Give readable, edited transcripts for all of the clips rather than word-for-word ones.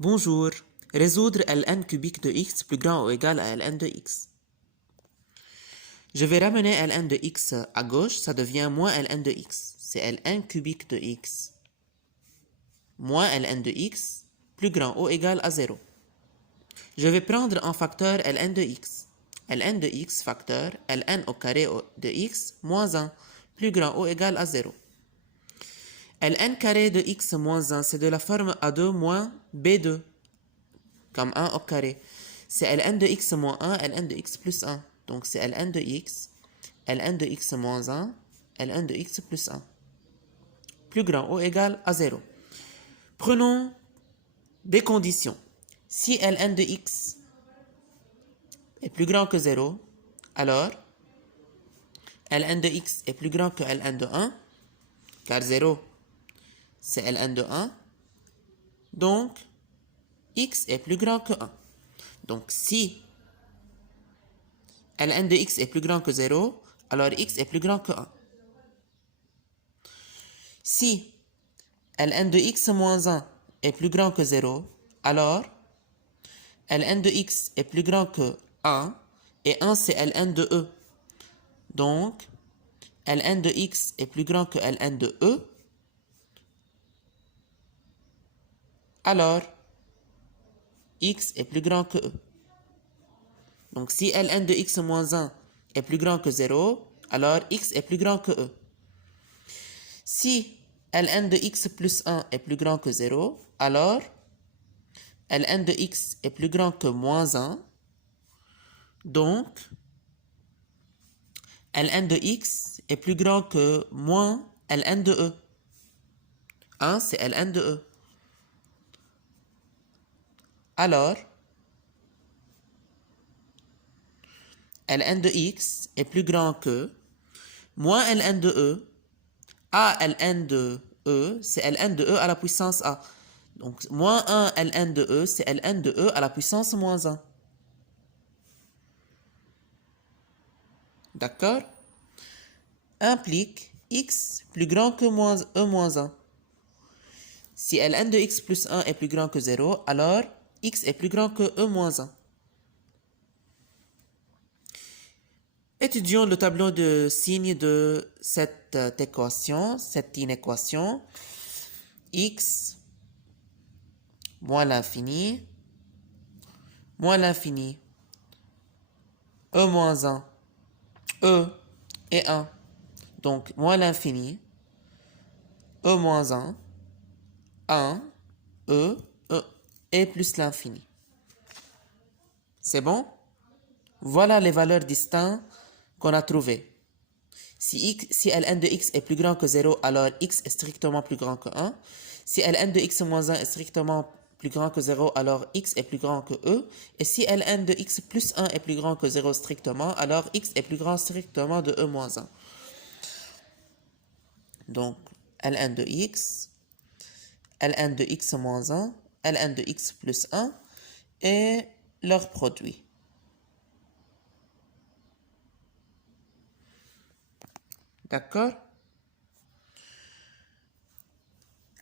Bonjour. Résoudre ln cubique de x plus grand ou égal à ln de x. Je vais ramener ln de x à gauche, ça devient moins ln de x. C'est ln cubique de x moins ln de x plus grand ou égal à 0. Je vais prendre en facteur ln de x. ln de x facteur ln au carré de x moins 1 plus grand ou égal à 0. ln carré de x moins 1, c'est de la forme a2 moins b2, comme 1 au carré. C'est ln de x moins 1, ln de x plus 1. Donc c'est ln de x moins 1, ln de x plus 1. Plus grand ou égal à 0. Prenons des conditions. Si ln de x est plus grand que 0, alors ln de x est plus grand que ln de 1, car 0 c'est ln de 1, donc x est plus grand que 1. Donc si ln de x est plus grand que 0, alors x est plus grand que 1. Si ln de x moins 1 est plus grand que 0, alors ln de x est plus grand que 1, et 1 c'est ln de e. Donc, ln de x est plus grand que ln de e, alors x est plus grand que e. Donc si ln de x moins 1 est plus grand que 0, alors x est plus grand que e. Si ln de x plus 1 est plus grand que 0, alors ln de x est plus grand que moins 1, donc ln de x est plus grand que moins ln de e. 1 c'est ln de e. Alors, ln de x est plus grand que moins ln de e. A ln de e, c'est ln de e à la puissance a. Donc, moins 1 ln de e, c'est ln de e à la puissance moins 1. D'accord? Implique x plus grand que e moins 1. Si ln de x plus 1 est plus grand que 0, alors x est plus grand que e moins 1. Étudions le tableau de signes de cette inéquation. X moins l'infini, e moins 1, e et 1. Donc, moins l'infini, e moins 1, 1, e et plus l'infini. C'est bon? Voilà les valeurs distinctes qu'on a trouvées. Si ln de x est plus grand que 0, alors x est strictement plus grand que 1. Si ln de x moins 1 est strictement plus grand que 0, alors x est plus grand que e. Et si ln de x plus 1 est plus grand que 0 strictement, alors x est plus grand strictement de e moins 1. Donc, ln de x moins 1, ln de x plus 1 et leur produit. D'accord?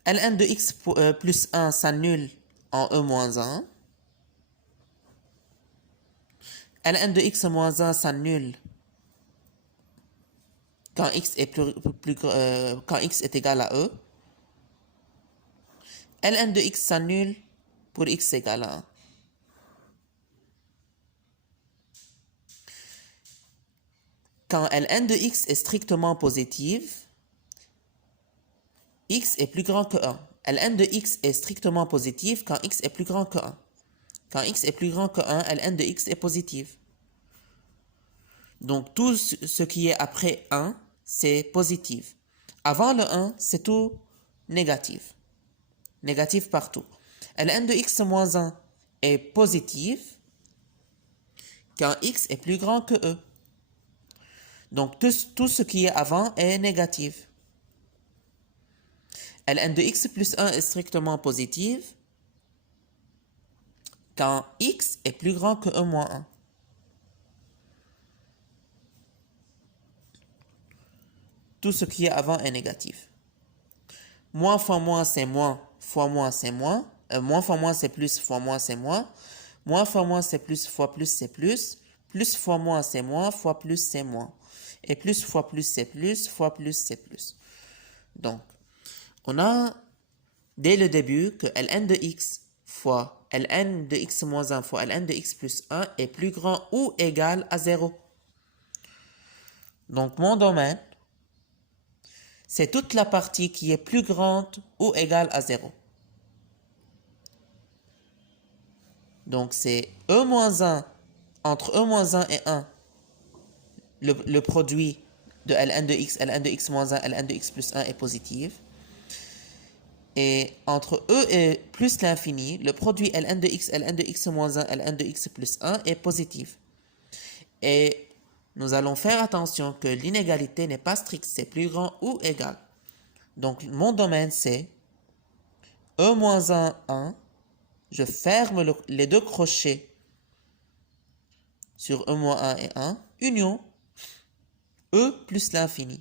ln de x plus 1 s'annule en e moins 1. ln de x moins 1 s'annule quand x est quand x est égal à e. ln de x s'annule pour x égale à 1. Quand ln de x est strictement positive, x est plus grand que 1. ln de x est strictement positive quand x est plus grand que 1. Quand x est plus grand que 1, ln de x est positive. Donc tout ce qui est après 1, c'est positif. Avant le 1, c'est tout négatif. Négatif partout. ln de x moins 1 est positive quand x est plus grand que e. Donc tout ce qui est avant est négatif. ln de x plus 1 est strictement positive quand x est plus grand que e moins 1. Tout ce qui est avant est négatif. Moins fois moins, c'est moins, fois moins, c'est moins. Moins fois moins, c'est plus, fois moins, c'est moins. Moins fois moins, c'est plus, fois plus, c'est plus. Plus fois moins, c'est moins, fois plus, c'est moins. Et plus fois plus, c'est plus, fois plus, c'est plus. Donc, on a dès le début que ln de x fois ln de x moins 1 fois ln de x plus 1 est plus grand ou égal à 0. Donc, mon domaine, c'est toute la partie qui est plus grande ou égale à 0. Donc, c'est e moins 1, entre e moins 1 et 1, le produit de ln de x moins 1, ln de x plus 1 est positif. Et entre e et plus l'infini, le produit ln de x moins 1, ln de x plus 1 est positif. Et nous allons faire attention que l'inégalité n'est pas stricte, c'est plus grand ou égal. Donc, mon domaine, c'est e moins 1, 1. Je ferme les deux crochets sur e moins 1 et 1, union e plus l'infini.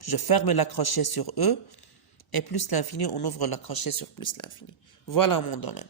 Je ferme la crochet sur e, et plus l'infini, on ouvre la crochet sur plus l'infini. Voilà mon domaine.